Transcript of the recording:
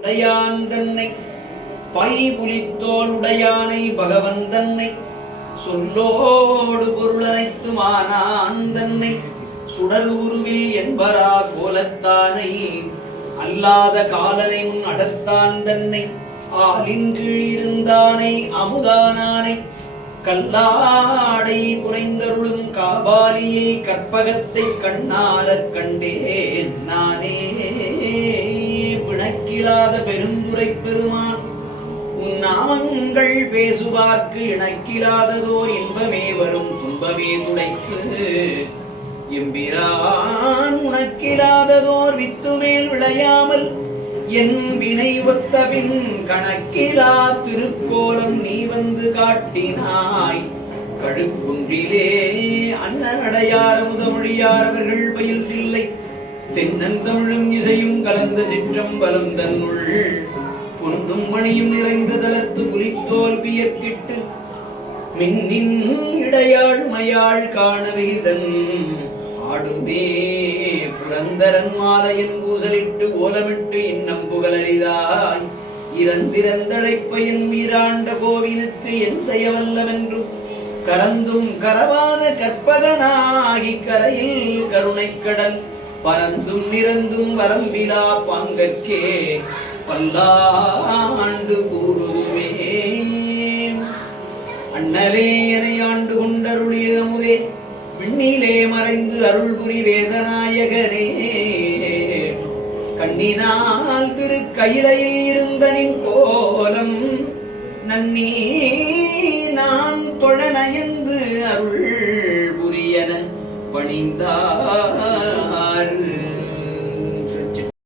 உடையான் தன்னை பைபுலித்தோல் உடையானை பகவன் தன்னை சொல்லோடு பொருளனைத்துமானான் தன்னை சுடர் உருவில் என்பரா கோலத்தானை அல்லாத காலனை முன் அடர்த்தான் தன்னை ஆலின் கீழ் இருந்தானை அமுதானானை கல்லாடை குறைந்தருளும் காபாலியை கற்பகத்தை கண்ணாலக் கண்டேன் நானே. பிணக்கிலாத பெருந்துரை பெருமான் உன் நாமங்கள் பேசுவார்க்கு இணக்கிலாததோர் இன்பமே வரும் துன்பமே துடைக்கு எம்பிரான் உனக்கிலாததோர் வித்துமேல் விளையாமல் என் வினை ஒத்தபின் கணக்கிலா திருக்கோலம் நீ வந்து காட்டினாய். கழுக்குன்றிலே அன்னடையார் அமுதமொழியார் அவர்கள் பயில் தில்லை தென்னந்தமிழும் இசையும் கலந்த சிற்றம்பலம் தன்னுள் பொன்னும் மணியும் நிறைந்த தலத்து புலித்தோல் வியற்கிட்டு மின்னின் இடையாழ்மையாள் காணவிதன் ஆடுமே புரந்தரன் மாலையன் பூசலிட்டு ஓலமிட்டு இன்னம் புகழறிதாய் இறந்திறந்தழைப்பையின் உயிராண்ட கோவினுக்கு என் செய்யவல்லமென்றும் கரந்தும் கரவாத கற்பகனாகி கரையில் கருணைக்கடல் பரந்தும் நிறந்தும் வரம்பிலா பாங்கற்கே பல்லாண்டு கூறுமே. அண்ணலே என ஆண்டு கொண்டருளிய அமுதே விண்ணிலே மறைந்து அருள் புரி வேதநாயகனே கண்ணினால் திரு கையிலையில் இருந்த நின் கோலம் நன்னி நான் தொழ நயந்து அருள் புரியன பணிந்தார்.